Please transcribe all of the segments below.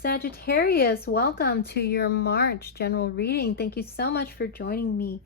Sagittarius, welcome to your March general reading. Thank you so much for joining me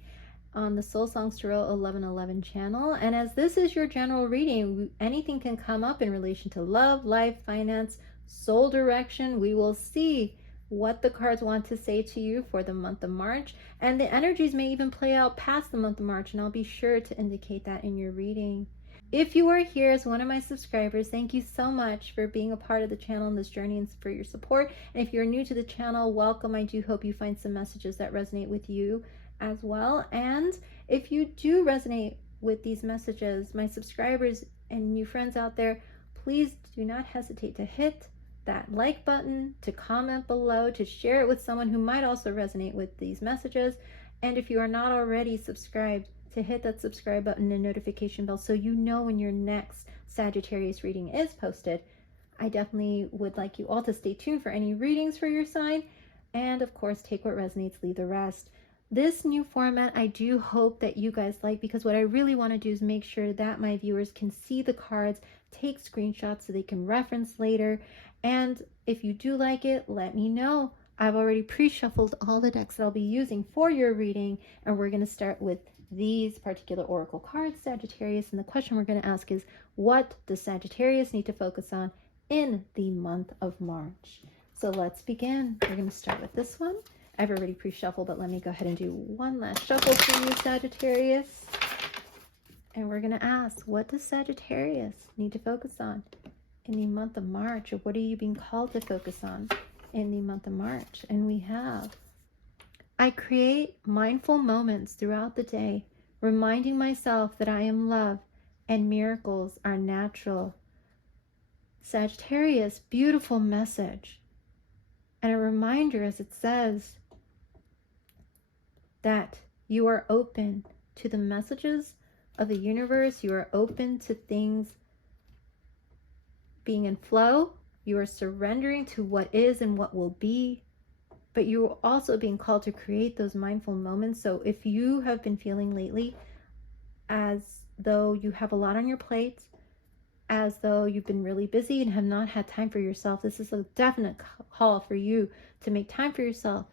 on the Soul Songs Tarot 1111 channel. And as this is your general reading, anything can come up in relation to love, life, finance, soul direction. We will see what the cards want to say to you for the month of March. And the energies may even play out past the month of March, and I'll be sure to indicate that in your reading. If you are here as one of my subscribers, thank you so much for being a part of the channel in this journey and for your support. And if you're new to the channel, welcome. I do hope you find some messages that resonate with you as well. And if you do resonate with these messages, my subscribers and new friends out there, please do not hesitate to hit that like button, to comment below, to share it with someone who might also resonate with these messages. And if you are not already subscribed, to hit that subscribe button and notification bell so you know when your next Sagittarius reading is posted. I definitely would like you all to stay tuned for any readings for your sign, and of course take what resonates, leave the rest. This new format I do hope that you guys like, because what I really want to do is make sure that my viewers can see the cards, take screenshots so they can reference later. And if you do like it, let me know. I've already pre-shuffled all the decks that I'll be using for your reading, and we're going to start with these particular oracle cards, Sagittarius, and the question we're going to ask is, what does Sagittarius need to focus on in the month of March? So let's begin. We're going to start with this one. I've already pre-shuffled, but let me go ahead and do one last shuffle for you, Sagittarius. And we're going to ask, what does Sagittarius need to focus on in the month of March? Or what are you being called to focus on in the month of March? And we have, I create mindful moments throughout the day, reminding myself that I am loved and miracles are natural. Sagittarius, beautiful message. And a reminder, as it says, that you are open to the messages of the universe. You are open to things being in flow. You are surrendering to what is and what will be. But you're also being called to create those mindful moments. So if you have been feeling lately as though you have a lot on your plate, as though you've been really busy and have not had time for yourself, this is a definite call for you to make time for yourself,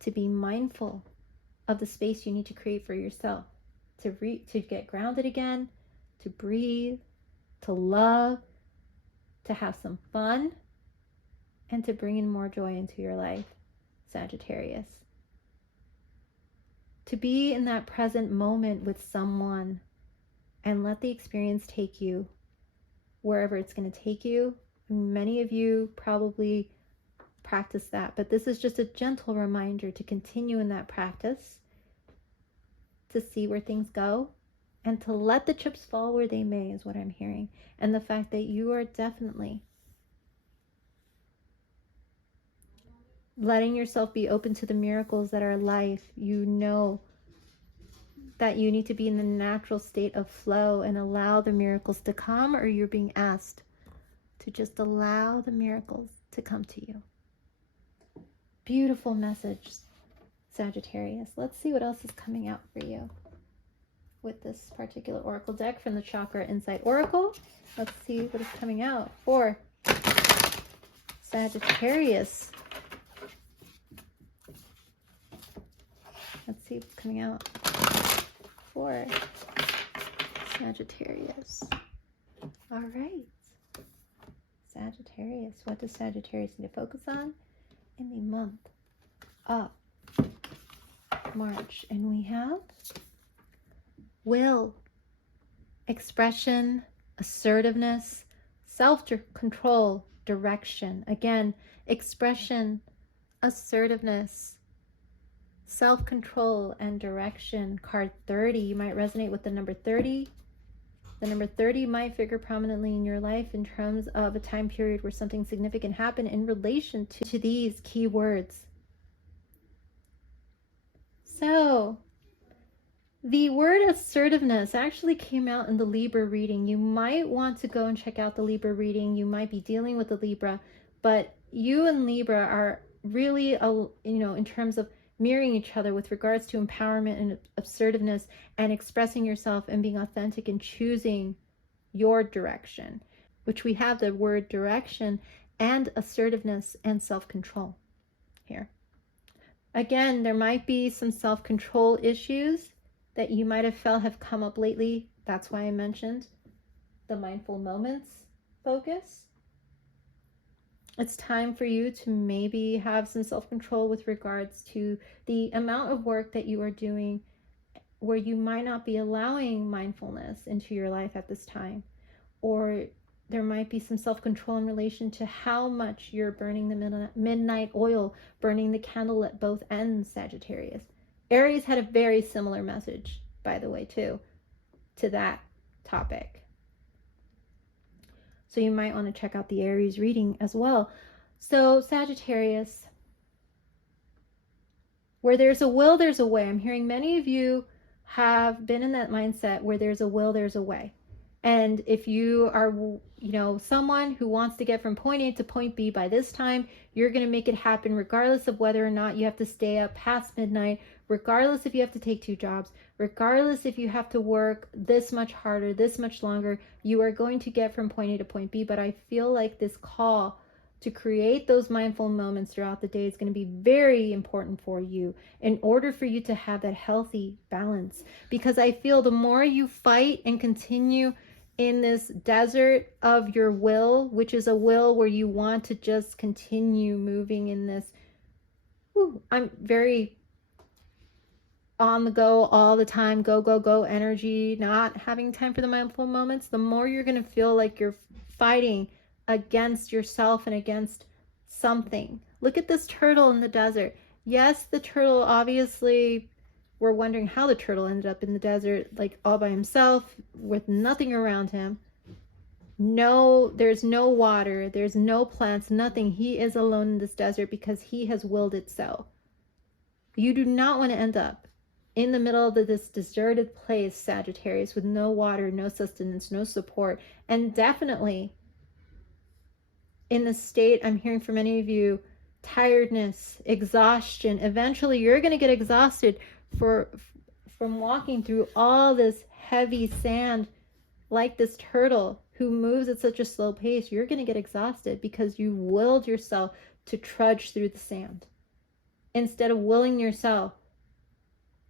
to be mindful of the space you need to create for yourself, to get grounded again, to breathe, to love, to have some fun, and to bring in more joy into your life. Sagittarius. To be in that present moment with someone and let the experience take you wherever it's going to take you. Many of you probably practice that, but this is just a gentle reminder to continue in that practice, to see where things go, and to let the chips fall where they may is what I'm hearing. And the fact that you are definitely letting yourself be open to the miracles that are life. You know that you need to be in the natural state of flow and allow the miracles to come, or you're being asked to just allow the miracles to come to you. Beautiful message, Sagittarius. Let's see what else is coming out for you with this particular oracle deck from the Chakra Insight Oracle. Let's see what is coming out for Sagittarius. Let's see what's coming out for Sagittarius. All right. Sagittarius. What does Sagittarius need to focus on in the month of March? And we have will, expression, assertiveness, self-control, direction. Again, expression, assertiveness, self-control, and direction. Card 30, you might resonate with the number 30. The number 30 might figure prominently in your life in terms of a time period where something significant happened in relation to these key words. So, the word assertiveness actually came out in the Libra reading. You might want to go and check out the Libra reading. You might be dealing with the Libra, but you and Libra are really, in terms of mirroring each other with regards to empowerment and assertiveness and expressing yourself and being authentic and choosing your direction, which we have the word direction. and assertiveness and self-control here. Again, there might be some self-control issues that you might have felt have come up lately. That's why I mentioned the mindful moments focus. It's time for you to maybe have some self-control with regards to the amount of work that you are doing where you might not be allowing mindfulness into your life at this time. Or there might be some self-control in relation to how much you're burning the midnight oil, burning the candle at both ends, Sagittarius. Aries had a very similar message, by the way, too, to that topic. So you might want to check out the Aries reading as well. So Sagittarius, where there's a will, there's a way. I'm hearing many of you have been in that mindset where there's a will, there's a way. And if you are, someone who wants to get from point A to point B by this time, you're going to make it happen regardless of whether or not you have to stay up past midnight, regardless if you have to take 2 jobs, regardless if you have to work this much harder, this much longer, you are going to get from point A to point B. But I feel like this call to create those mindful moments throughout the day is going to be very important for you in order for you to have that healthy balance. Because I feel the more you fight and continue in this desert of your will, which is a will where you want to just continue moving in this, I'm very on the go all the time, go, go, go energy, not having time for the mindful moments, the more you're going to feel like you're fighting against yourself and against something. Look at this turtle in the desert. Yes, the turtle, obviously, we're wondering how the turtle ended up in the desert, like all by himself with nothing around him. No, there's no water, there's no plants, nothing. He is alone in this desert because he has willed it so. You do not want to end up in the middle of this deserted place, Sagittarius, with no water, no sustenance, no support, and definitely in the state, I'm hearing from many of you, tiredness, exhaustion. Eventually, you're going to get exhausted from walking through all this heavy sand like this turtle who moves at such a slow pace. You're going to get exhausted because you willed yourself to trudge through the sand instead of willing yourself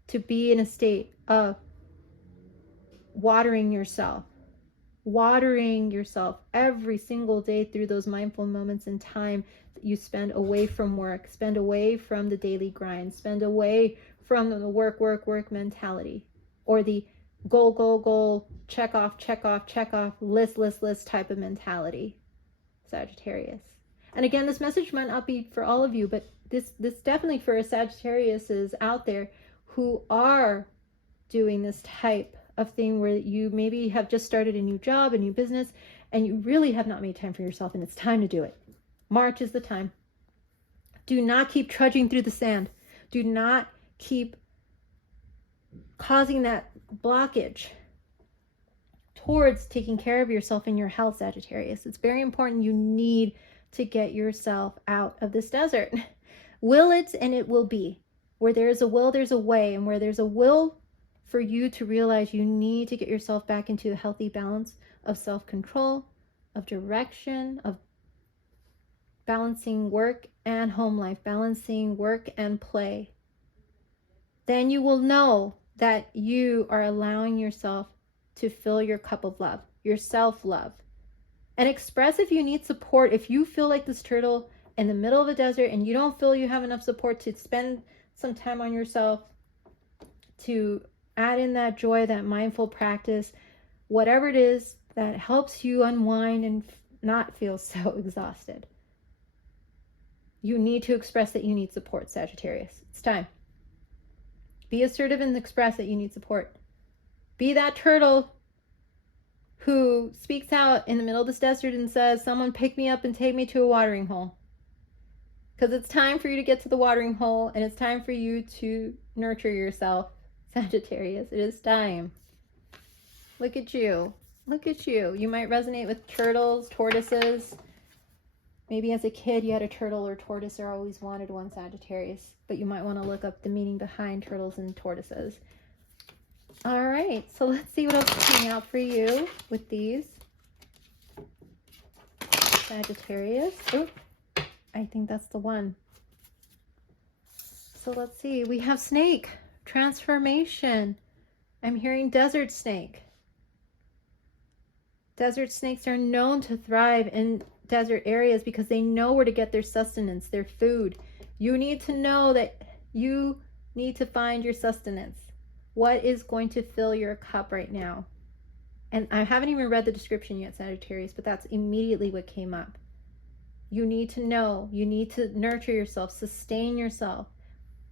to be in a state of watering yourself every single day through those mindful moments in time that you spend away from work, spend away from the daily grind, spend away from the work mentality, or the goal, check off, list type of mentality, Sagittarius. And again, this message might not be for all of you, but this definitely for a Sagittarius is out there who are doing this type of thing where you maybe have just started a new job, a new business, and you really have not made time for yourself, and it's time to do it. March is the time. Do not keep trudging through the sand. Do not keep causing that blockage towards taking care of yourself and your health, Sagittarius. It's very important. You need to get yourself out of this desert. Will it, and it will be. Where there is a will, there's a way. And where there's a will for you to realize you need to get yourself back into a healthy balance of self-control, of direction, of balancing work and home life, balancing work and play, then you will know that you are allowing yourself to fill your cup of love, your self-love. And express if you need support. If you feel like this turtle in the middle of the desert and you don't feel you have enough support to spend some time on yourself, to add in that joy, that mindful practice, whatever it is that helps you unwind and not feel so exhausted. You need to express that you need support, Sagittarius. It's time. Be assertive and express that you need support. Be that turtle who speaks out in the middle of this desert and says, someone pick me up and take me to a watering hole. Because it's time for you to get to the watering hole, and it's time for you to nurture yourself, Sagittarius. It is time. Look at you. Look at you. You might resonate with turtles, tortoises. Maybe as a kid you had a turtle or tortoise or always wanted one, Sagittarius. But you might want to look up the meaning behind turtles and tortoises. All right, so let's see what else is coming out for you with these. Sagittarius. Oh, I think that's the one. So let's see. We have snake. Transformation. I'm hearing desert snake. Desert snakes are known to thrive in desert areas because they know where to get their sustenance, their food. You need to know that you need to find your sustenance. What is going to fill your cup right now? And I haven't even read the description yet, Sagittarius, but that's immediately what came up. You need to know, you need to nurture yourself, sustain yourself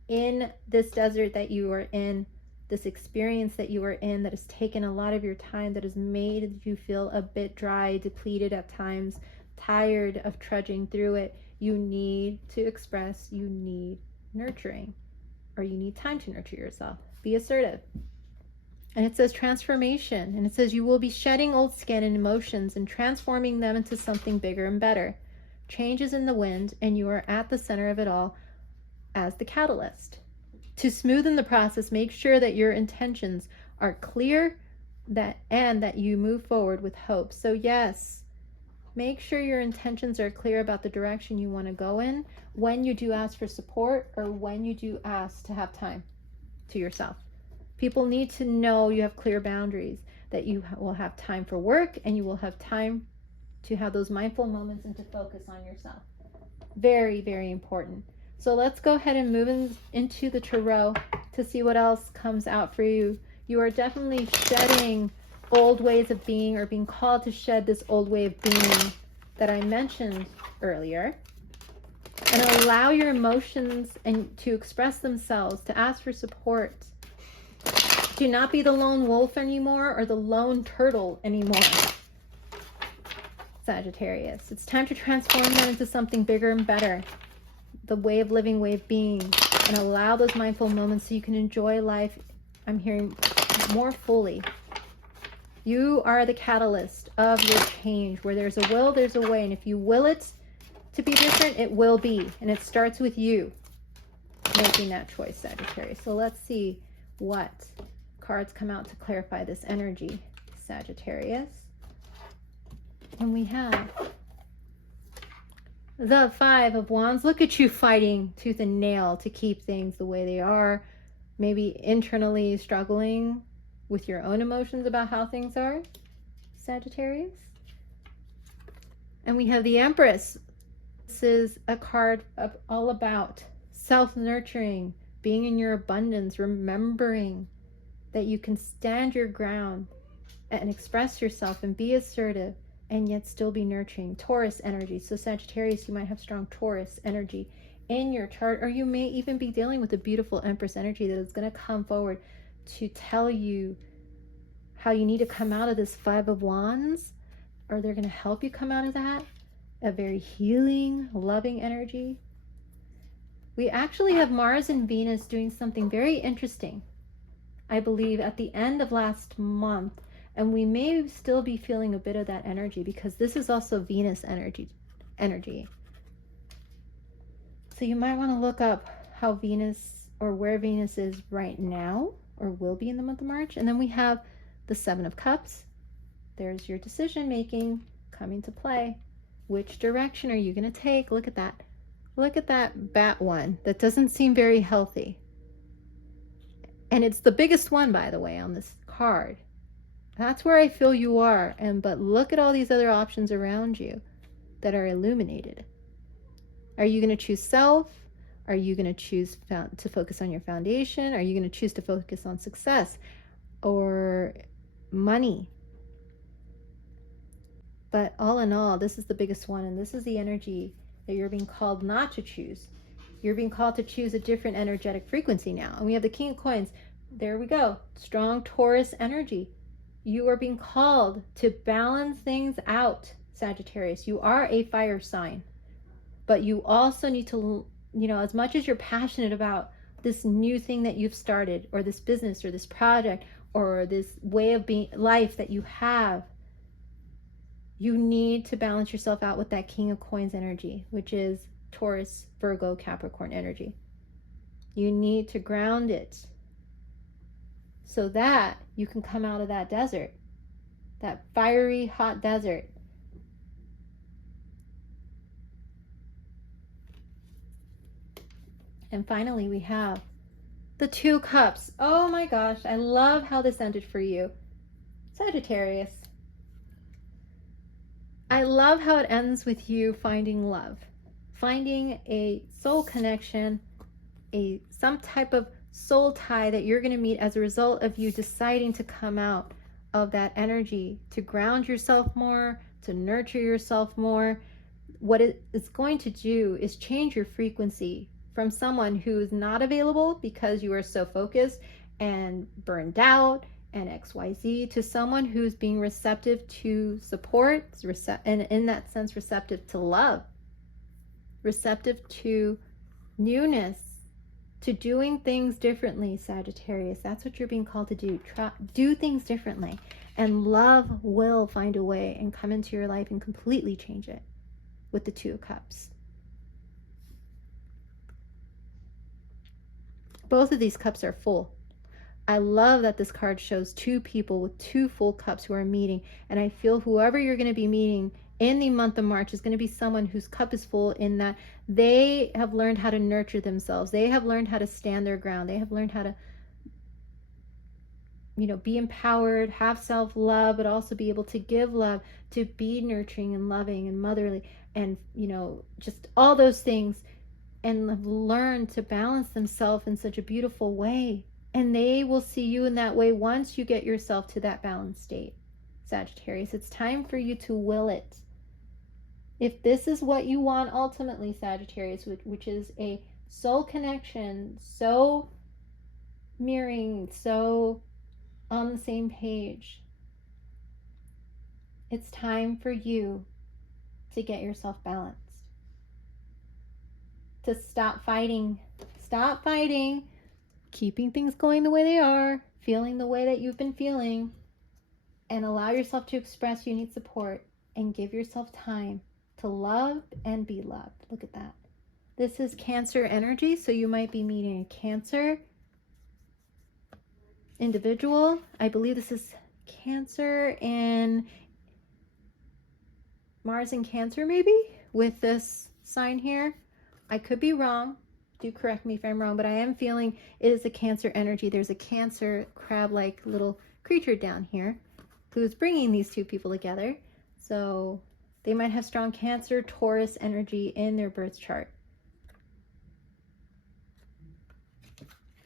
in this desert that you are in, this experience that you are in that has taken a lot of your time, that has made you feel a bit dry, depleted at times, tired of trudging through it. You need to express, you need nurturing, or you need time to nurture yourself. Be assertive. And it says transformation, and it says you will be shedding old skin and emotions and transforming them into something bigger and better. Change is in the wind, and you are at the center of it all as the catalyst. To smoothen the process, make sure that your intentions are clear and that you move forward with hope. So yes, make sure your intentions are clear about the direction you want to go in when you do ask for support or when you do ask to have time to yourself. People need to know you have clear boundaries, that you will have time for work and you will have time to have those mindful moments and to focus on yourself. Very, very important. So let's go ahead and move into the tarot to see what else comes out for you. You are definitely shedding old ways of being, or being called to shed this old way of being that I mentioned earlier. And allow your emotions and to express themselves, to ask for support. Do not be the lone wolf anymore or the lone turtle anymore, Sagittarius. It's time to transform that into something bigger and better. The way of living, way of being, and allow those mindful moments so you can enjoy life, I'm hearing, more fully. You are the catalyst of your change. Where there's a will, there's a way. And if you will it to be different, it will be. And it starts with you making that choice, Sagittarius. So let's see what cards come out to clarify this energy, Sagittarius. And we have the Five of Wands. Look at you fighting tooth and nail to keep things the way they are. Maybe internally struggling with your own emotions about how things are, Sagittarius. And we have the Empress. This is a card all about self-nurturing, being in your abundance, remembering that you can stand your ground and express yourself and be assertive and yet still be nurturing. Taurus energy. So Sagittarius, you might have strong Taurus energy in your chart, or you may even be dealing with a beautiful Empress energy that is going to come forward to tell you how you need to come out of this Five of Wands, or they're going to help you come out of that. A very healing, loving energy. We actually have Mars and Venus doing something very interesting, I believe, at the end of last month. And we may still be feeling a bit of that energy because this is also Venus energy. So you might want to look up how Venus, or where Venus is right now, or will be in the month of March. And then we have the Seven of Cups. There's your decision making coming to play. Which direction are you going to take? Look at that. Look at that bat one. That doesn't seem very healthy. And it's the biggest one, by the way, on this card. That's where I feel you are. But look at all these other options around you that are illuminated. Are you going to choose self? Are you going to choose to focus on your foundation? Are you going to choose to focus on success or money? But all in all, this is the biggest one, and this is the energy that you're being called not to choose. You're being called to choose a different energetic frequency now. And we have the King of Coins. There we go. Strong Taurus energy. You are being called to balance things out, Sagittarius. You are a fire sign. But you also need to, as much as you're passionate about this new thing that you've started, or this business, or this project, or this way of being, life that you have, you need to balance yourself out with that King of Coins energy, which is Taurus, Virgo, Capricorn energy. You need to ground it so that you can come out of that desert, that fiery, hot desert, And finally, we have the Two of Cups. Oh my gosh, I love how this ended for you, Sagittarius. I love how it ends with you finding love, finding a soul connection, some type of soul tie that you're going to meet as a result of you deciding to come out of that energy, to ground yourself more, to nurture yourself more. What it is going to do is change your frequency from someone who's not available because you are so focused and burned out and XYZ to someone who's being receptive to support, and in that sense receptive to love, receptive to newness, to doing things differently, Sagittarius. That's what you're being called to do. Do things differently, and love will find a way and come into your life and completely change it with the Two of Cups. Both of these cups are full. I love that this card shows two people with two full cups who are meeting, and I feel whoever you're going to be meeting in the month of March is going to be someone whose cup is full, in that they have learned how to nurture themselves. They have learned how to stand their ground. They have learned how to, be empowered, have self-love, but also be able to give love, to be nurturing and loving and motherly, and, just all those things, and have learned to balance themselves in such a beautiful way. And they will see you in that way once you get yourself to that balanced state, Sagittarius. It's time for you to will it. If this is what you want ultimately, Sagittarius, which is a soul connection, so mirroring, so on the same page, it's time for you to get yourself balanced. To stop fighting, keeping things going the way they are, feeling the way that you've been feeling, and allow yourself to express you need support, and give yourself time to love and be loved. Look at that. This is Cancer energy, so you might be meeting a Cancer individual. I believe this is Cancer and Mars in Cancer, maybe, with this sign here. I could be wrong. Do correct me if I'm wrong, but I am feeling it is a Cancer energy. There's a Cancer crab-like little creature down here who's bringing these two people together. So they might have strong Cancer, Taurus energy in their birth chart.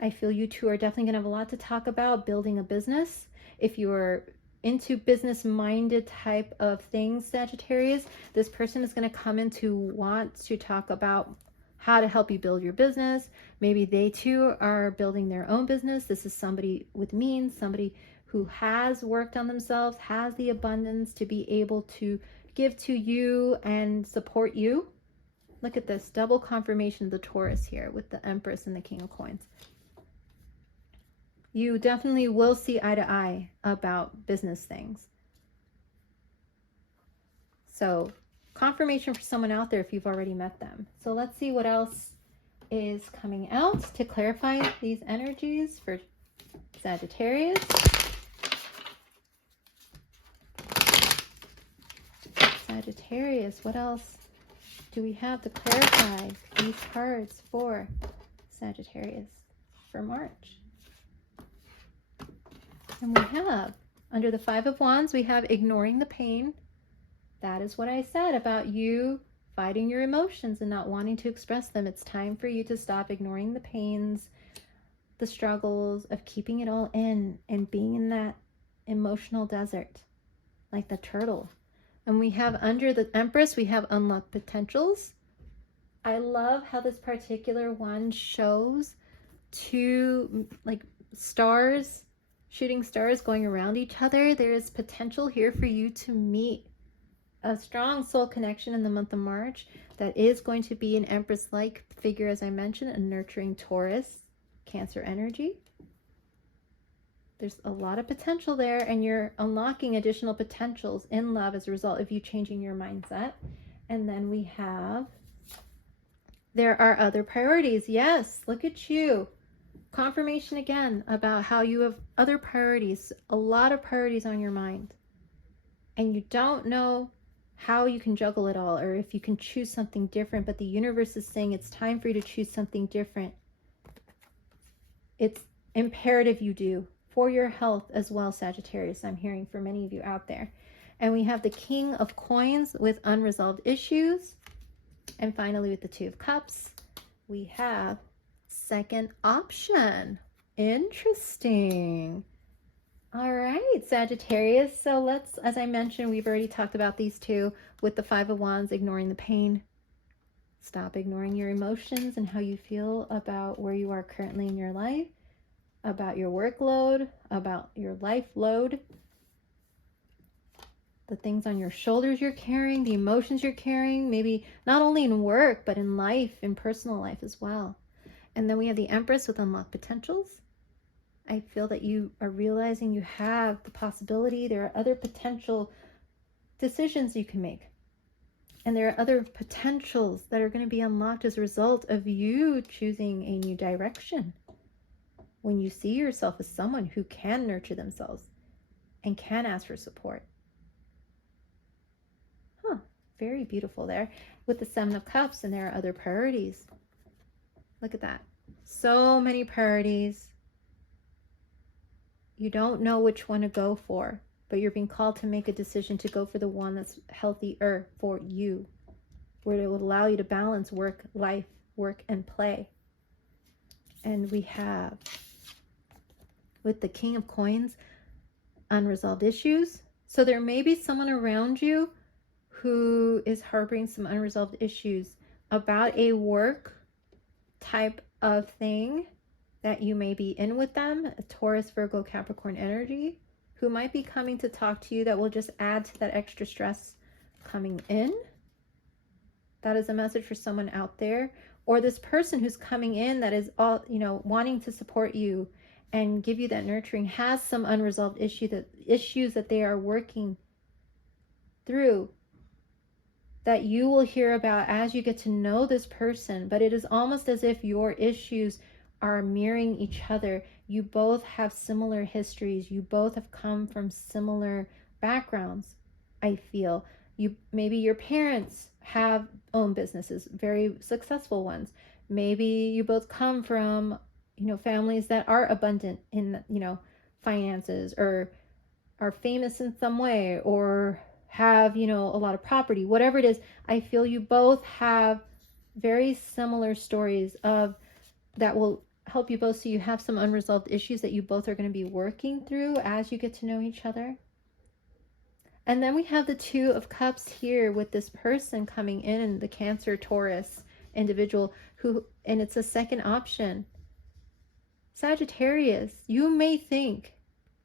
I feel you two are definitely going to have a lot to talk about building a business. If you are into business-minded type of things, Sagittarius, this person is going to come in to want to talk about how to help you build your business. Maybe they too are building their own business. This is somebody with means, somebody who has worked on themselves, has the abundance to be able to give to you and support you. Look at this double confirmation of the Taurus here with the Empress and the King of Coins. You definitely will see eye to eye about business things. So confirmation for someone out there if you've already met them. So let's see what else is coming out to clarify these energies for Sagittarius. Sagittarius, what else do we have to clarify these cards for Sagittarius for March? And we have, under the Five of Wands, we have ignoring the pain. That is what I said about you fighting your emotions and not wanting to express them. It's time for you to stop ignoring the pains, the struggles of keeping it all in and being in that emotional desert, like the turtle. And we have under the Empress, we have unlocked potentials. I love how this particular one shows two like stars, shooting stars going around each other. There is potential here for you to meet a strong soul connection in the month of March that is going to be an Empress-like figure, as I mentioned, a nurturing Taurus, Cancer energy. There's a lot of potential there, and you're unlocking additional potentials in love as a result of you changing your mindset. And then we have, there are other priorities. Yes, look at you. Confirmation again about how you have other priorities, a lot of priorities on your mind. And you don't know how you can juggle it all, or if you can choose something different. But the universe is saying it's time for you to choose something different. It's imperative you do, for your health as well, Sagittarius. I'm hearing for many of you out there. And we have the King of Coins with unresolved issues. And finally, with the Two of Cups, we have second option. Interesting. All right, Sagittarius. So let's, as I mentioned, we've already talked about these two with the Five of Wands, ignoring the pain. Stop ignoring your emotions and how you feel about where you are currently in your life, about your workload, about your life load, the things on your shoulders you're carrying, the emotions you're carrying, maybe not only in work, but in life, in personal life as well. And then we have the Empress with unlocked potentials. I feel that you are realizing you have the possibility. There are other potential decisions you can make. And there are other potentials that are going to be unlocked as a result of you choosing a new direction. When you see yourself as someone who can nurture themselves and can ask for support. Very beautiful there. With the Seven of Cups, and there are other priorities. Look at that. So many priorities. You don't know which one to go for, but you're being called to make a decision to go for the one that's healthier for you, where it will allow you to balance work, life, work, and play. And we have, with the King of Coins, unresolved issues. So there may be someone around you who is harboring some unresolved issues about a work type of thing that you may be in with them, a Taurus, Virgo, Capricorn energy, who might be coming to talk to you that will just add to that extra stress coming in. That is a message for someone out there. Or this person who's coming in that is all, wanting to support you and give you that nurturing, has some unresolved issues that they are working through, that you will hear about as you get to know this person. But it is almost as if your issues are mirroring each other. You both have similar histories. You both have come from similar backgrounds, I feel. Maybe your parents have owned businesses, very successful ones. Maybe you both come from, families that are abundant in, finances, or are famous in some way, or have, a lot of property, whatever it is. I feel you both have very similar stories that will help you both. So you have some unresolved issues that you both are going to be working through as you get to know each other. And then we have the Two of Cups here with this person coming in, the Cancer, Taurus individual, and it's a second option. Sagittarius, you may think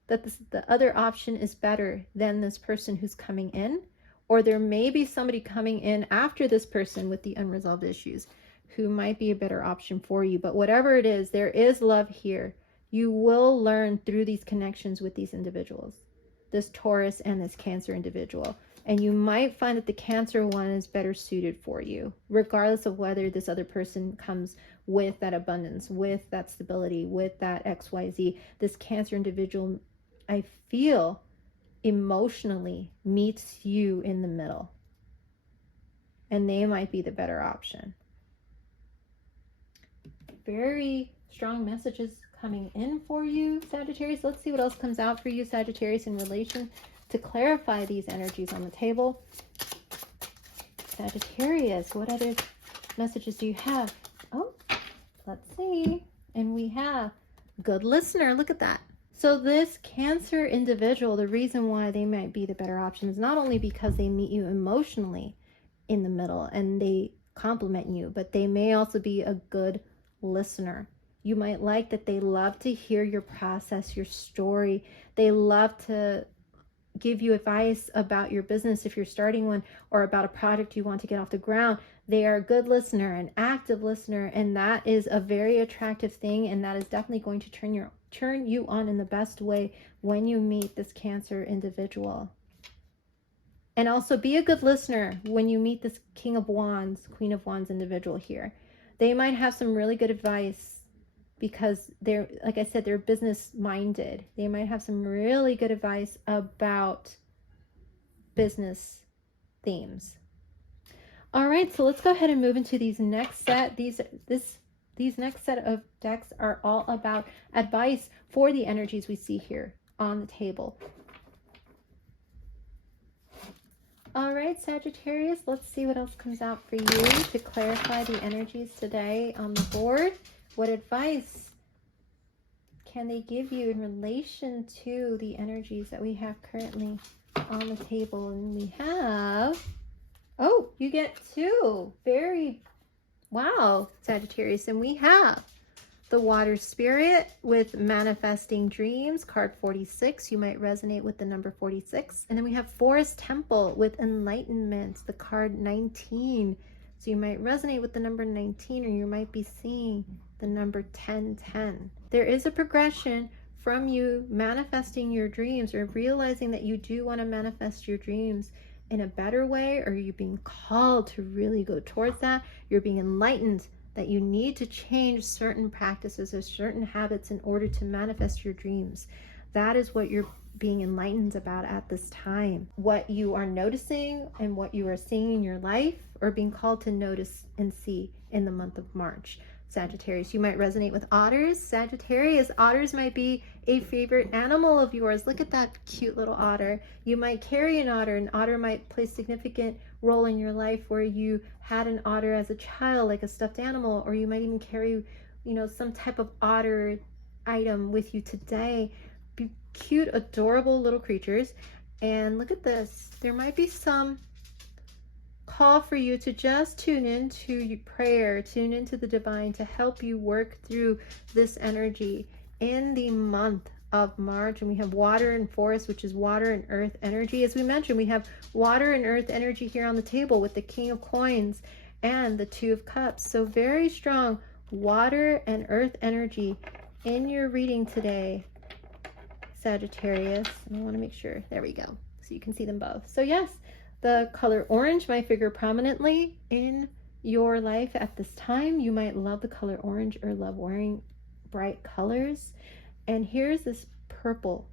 that the other option is better than this person who's coming in, or there may be somebody coming in after this person with the unresolved issues who might be a better option for you. But whatever it is, there is love here. You will learn through these connections with these individuals, this Taurus and this Cancer individual. And you might find that the Cancer one is better suited for you, regardless of whether this other person comes with that abundance, with that stability, with that XYZ. This Cancer individual, I feel, emotionally meets you in the middle, and they might be the better option. Very strong messages coming in for you, Sagittarius. Let's see what else comes out for you, Sagittarius, in relation to clarify these energies on the table. Sagittarius, what other messages do you have? Oh, let's see. And we have good listener. Look at that. So this Cancer individual, the reason why they might be the better option is not only because they meet you emotionally in the middle and they compliment you, but they may also be a good listener. You might like that they love to hear your process, your story. They love to give you advice about your business if you're starting one, or about a project you want to get off the ground. They are a good listener, an active listener, and that is a very attractive thing, and that is definitely going to turn you on in the best way when you meet this Cancer individual. And also be a good listener when you meet this King of Wands, Queen of Wands individual here. They might have some really good advice because they're, like I said, they're business minded. They might have some really good advice about business themes. All right, so let's go ahead and move into these next set. These next set of decks are all about advice for the energies we see here on the table. All right, Sagittarius, let's see what else comes out for you to clarify the energies today on the board. What advice can they give you in relation to the energies that we have currently on the table? And we have, oh, you get two. Very, wow, Sagittarius. And we have the Water Spirit with Manifesting Dreams, card 46. You might resonate with the number 46. And then we have Forest Temple with Enlightenment, the card 19. So you might resonate with the number 19, or you might be seeing the number 1010. There is a progression from you manifesting your dreams, or realizing that you do want to manifest your dreams in a better way, or you're being called to really go towards that. You're being enlightened that you need to change certain practices or certain habits in order to manifest your dreams. That is what you're being enlightened about at this time. What you are noticing and what you are seeing in your life, or being called to notice and see in the month of March. Sagittarius, you might resonate with otters. Sagittarius, otters might be a favorite animal of yours. Look at that cute little otter. You might carry an otter. An otter might play a significant role in your life where you had an otter as a child, like a stuffed animal, or you might even carry, some type of otter item with you today. Be cute, adorable little creatures. And look at this. There might be some call for you to just tune into prayer, tune into the divine to help you work through this energy in the month of March. And we have water and forest, which is water and earth energy. As we mentioned, we have water and earth energy here on the table with the King of Coins and the Two of Cups. So very strong water and earth energy in your reading today, Sagittarius. And I want to make sure, there we go, so you can see them both. So yes, the color orange might figure prominently in your life at this time. You might love the color orange or love wearing bright colors. And here's this purple,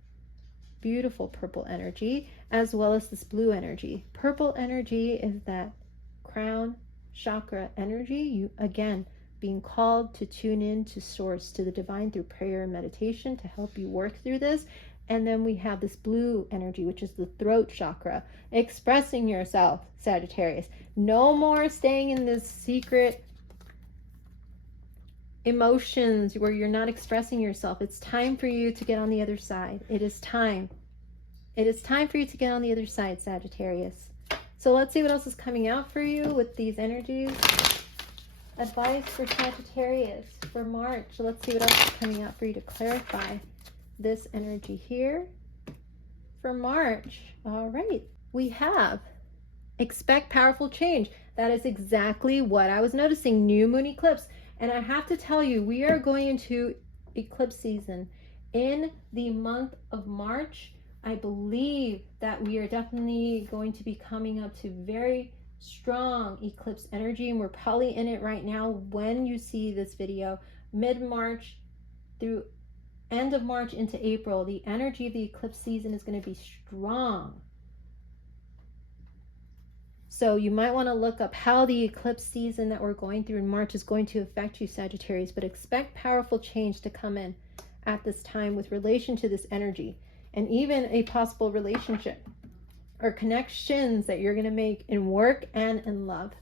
beautiful purple energy, as well as this blue energy. Purple energy is that crown chakra energy. You, again, being called to tune in to source, to the divine through prayer and meditation to help you work through this. And then we have this blue energy, which is the throat chakra, expressing yourself, Sagittarius. No more staying in this secret emotions where you're not expressing yourself. It's time for you to get on the other side. It is time. It is time for you to get on the other side, Sagittarius. So let's see what else is coming out for you with these energies. Advice for Sagittarius for March. So let's see what else is coming out for you to clarify this energy here for March. All right, we have expect powerful change. That is exactly what I was noticing. New moon eclipse. And I have to tell you, we are going into eclipse season in the month of March. I believe that we are definitely going to be coming up to very strong eclipse energy, and we're probably in it right now when you see this video. Mid-March through end of March into April, the energy of the eclipse season is going to be strong. So you might want to look up how the eclipse season that we're going through in March is going to affect you, Sagittarius, but expect powerful change to come in at this time with relation to this energy, and even a possible relationship or connections that you're going to make in work and in love.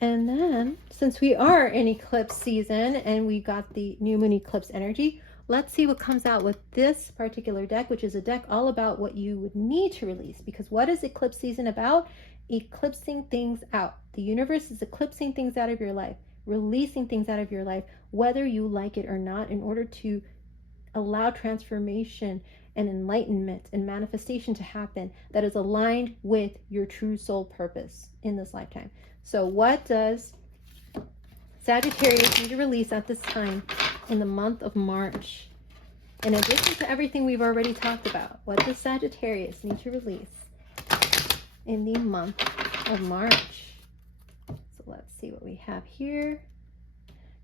And then, since we are in eclipse season and we got the new moon eclipse energy, let's see what comes out with this particular deck, which is a deck all about what you would need to release. Because what is eclipse season about? Eclipsing things out. The universe is eclipsing things out of your life, releasing things out of your life, whether you like it or not, in order to allow transformation and enlightenment and manifestation to happen that is aligned with your true soul purpose in this lifetime. So what does Sagittarius need to release at this time in the month of March? In addition to everything we've already talked about, what does Sagittarius need to release in the month of March? So let's see what we have here.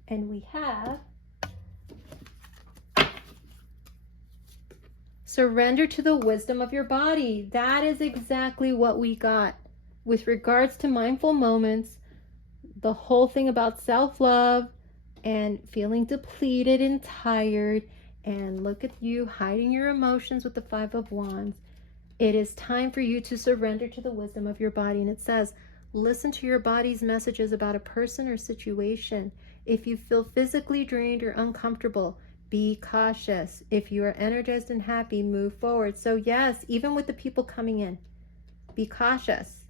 And we have surrender to the wisdom of your body. That is exactly what we got with regards to mindful moments, the whole thing about self-love and feeling depleted and tired, and look at you hiding your emotions with the Five of Wands. It is time for you to surrender to the wisdom of your body. And it says, listen to your body's messages about a person or situation. If you feel physically drained or uncomfortable, be cautious. If you are energized and happy, move forward. So yes, even with the people coming in, be cautious.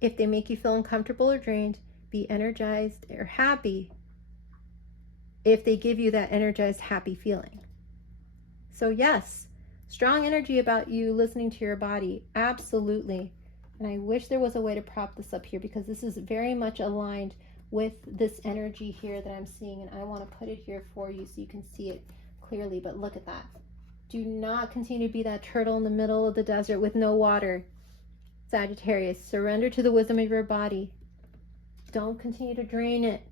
If they make you feel uncomfortable or drained, be energized or happy if they give you that energized, happy feeling. So yes, strong energy about you listening to your body, absolutely. And I wish there was a way to prop this up here, because this is very much aligned with this energy here that I'm seeing, and I want to put it here for you so you can see it clearly. But look at that. Do not continue to be that turtle in the middle of the desert with no water. Sagittarius, surrender to the wisdom of your body. Don't continue to drain it.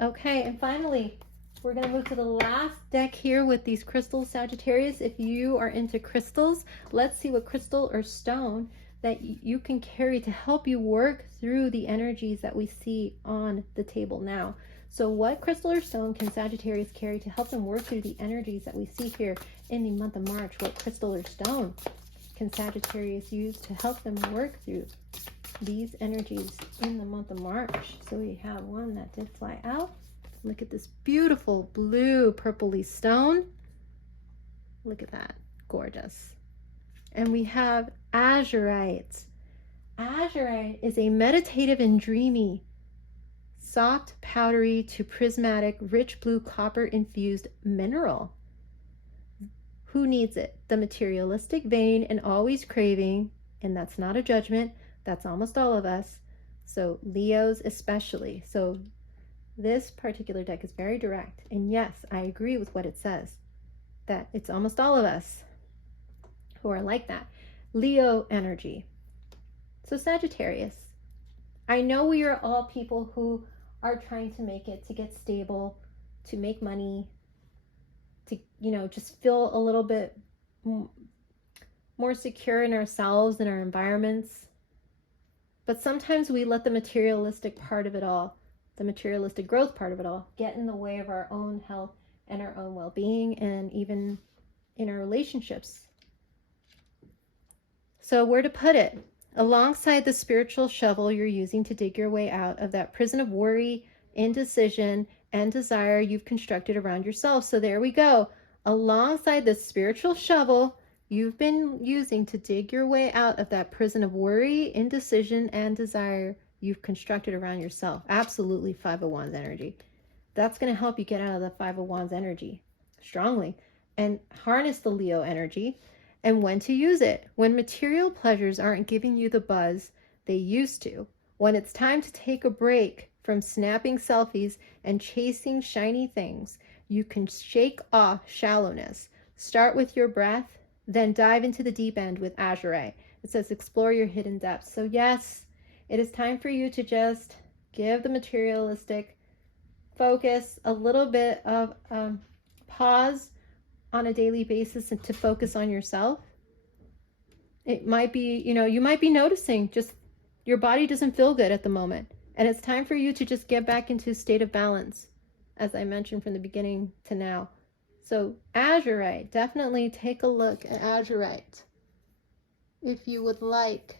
Okay, and finally, we're going to move to the last deck here with these crystals, Sagittarius. If you are into crystals, let's see what crystal or stone that you can carry to help you work through the energies that we see on the table now. So what crystal or stone can Sagittarius carry to help them work through the energies that we see here in the month of March? What crystal or stone can Sagittarius use to help them work through these energies in the month of March? So we have one that did fly out. Look at this beautiful blue purpley stone. Look at that, gorgeous. And we have azurite. Azurite is a meditative and dreamy, soft, powdery to prismatic, rich blue copper infused mineral. Who needs it? The materialistic, vain, and always craving, and that's not a judgment, that's almost all of us. So Leos especially. So this particular deck is very direct. And yes, I agree with what it says, that it's almost all of us who are like that. Leo energy. So Sagittarius, I know we are all people who are trying to make it, to get stable, to make money, to, just feel a little bit more secure in ourselves and our environments. But sometimes we let the materialistic part of it all, the materialistic growth part of it all, get in the way of our own health and our own well-being, and even in our relationships. So where to put it? Alongside the spiritual shovel you're using to dig your way out of that prison of worry, indecision, and desire you've constructed around yourself. So there we go. Alongside the spiritual shovel you've been using to dig your way out of that prison of worry, indecision, and desire you've constructed around yourself. Absolutely Five of Wands energy. That's going to help you get out of the Five of Wands energy strongly and harness the Leo energy. And when to use it. When material pleasures aren't giving you the buzz they used to. When it's time to take a break from snapping selfies and chasing shiny things, you can shake off shallowness. Start with your breath, then dive into the deep end with azurite. It says explore your hidden depths. So yes, it is time for you to just give the materialistic focus a little bit of pause on a daily basis, and to focus on yourself. It might be, you might be noticing just your body doesn't feel good at the moment, and it's time for you to just get back into a state of balance, as I mentioned from the beginning to now. So azurite, definitely take a look at azurite if you would like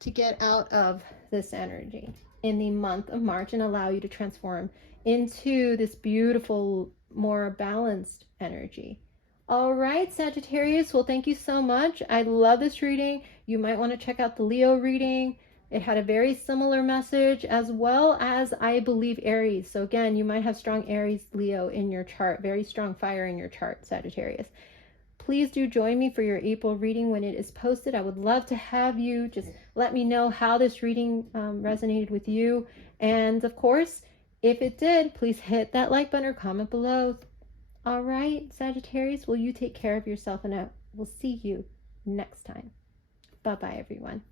to get out of this energy in the month of March and allow you to transform into this beautiful, more balanced energy. All right, Sagittarius, well, thank you so much. I love this reading. You might want to check out the Leo reading. It had a very similar message, as well as, I believe, Aries. So again, you might have strong Aries, Leo in your chart, very strong fire in your chart, Sagittarius. Please do join me for your April reading when it is posted. I would love to have you. Just let me know how this reading resonated with you. And of course, if it did, please hit that like button or comment below. All right, Sagittarius, will you take care of yourself, and I will see you next time. Bye-bye, everyone.